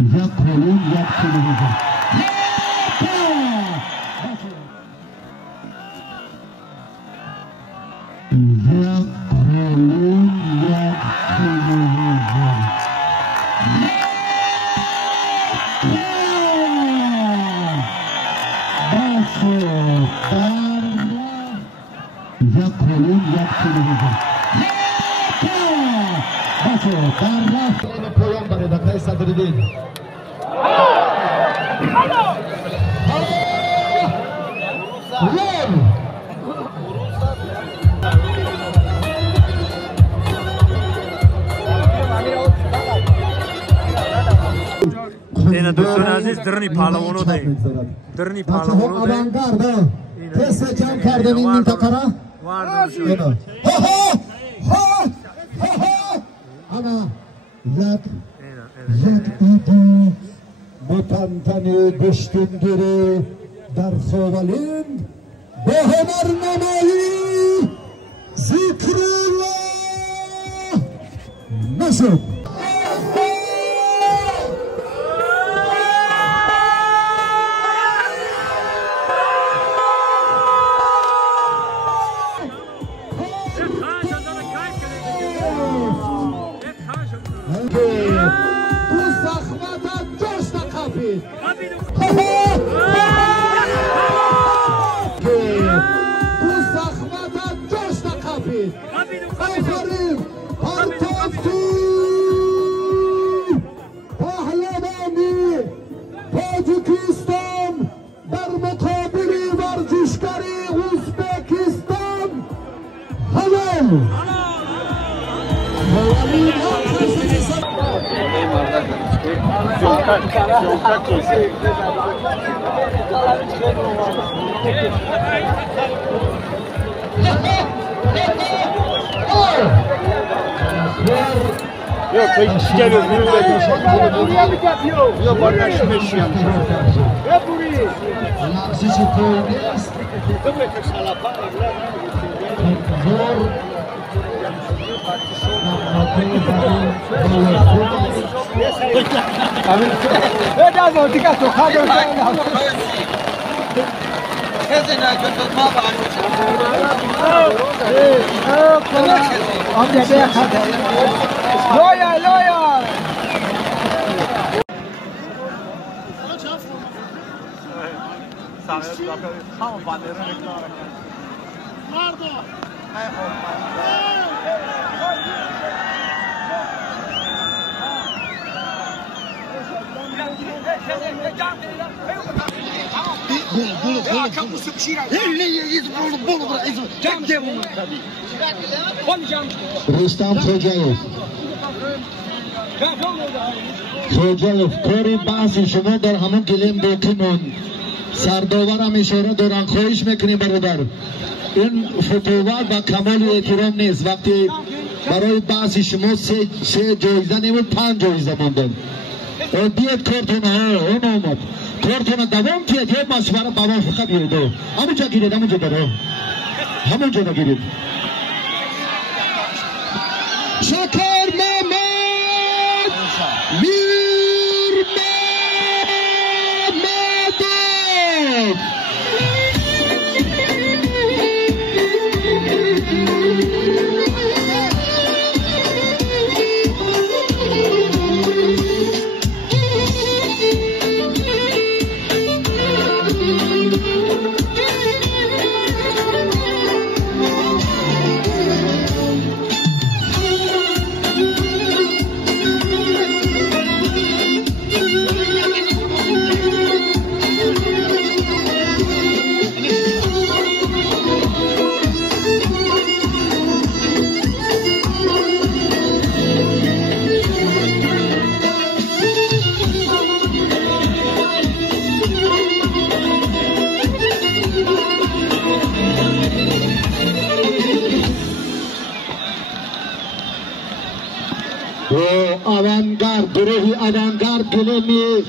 یک کلون یک کیلومتر پایان برای دقیقه صدردین اینا دوستان عزیز درنی پهلوانو ده درنی پهلوانو ده تست جمع کردن این منطقه را اینا اما یک ایدی متنتن دشتنگیره در خوالین به هنر نمایی ذکر الله نشد Yok, geliyoruz. Buraya mı yapıyor? Yok, arkadaşım eşya. Ne burayı? رستم خوجایف کاری بحث شما در همون گلیم باقیمون سرداور هم اشاره دارن خواهش میکنیم برادر این فتووت و کمال احترام نیست وقتی برای بحث شما سه جایزه نمود 5 جایزه ماندن بیاد کارتونه ها اون آمد کارتونه دوام کید یا مشوره بابا فقط بیاید همونجا گیرید همونجا داره همونجا نگیرید شکر محمد میر محمد avantgard گروهی avantgard گلمی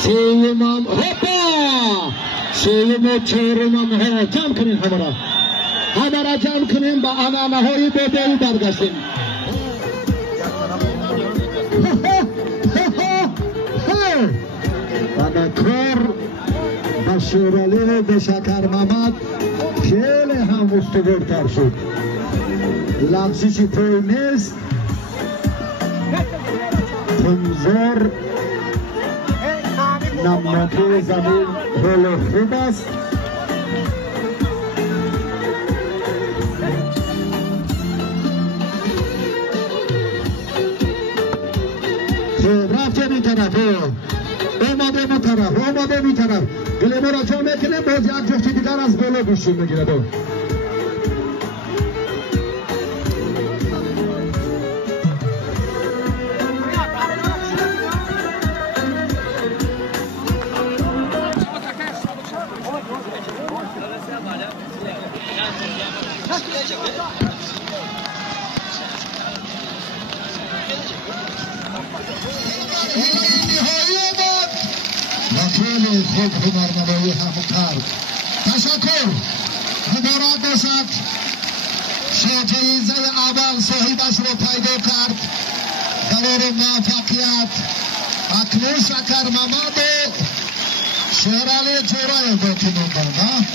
سیومم هپا سیوم چهارمم ها جمع کنین همه را جمع کنین با انانه های بودهی برگشتین کار به شیرالی به شکر محمد خیلی هم استوارتر شد. لغزشی توی نیست. تنظار نمناکی زمین حال خوب است. رفته می طرف اومده می طرف گلیمو را چون میکنه باز یک جفتی دیگر از بالا گوشون میگیره دو خوب هنرمندی هم کرد. تشکر. مبارک باشد. جایزه اول صاحبش رو پیدا کرد. قرار موفقیت اکنون شکر محمد و شیرالی جورای باقی موندن.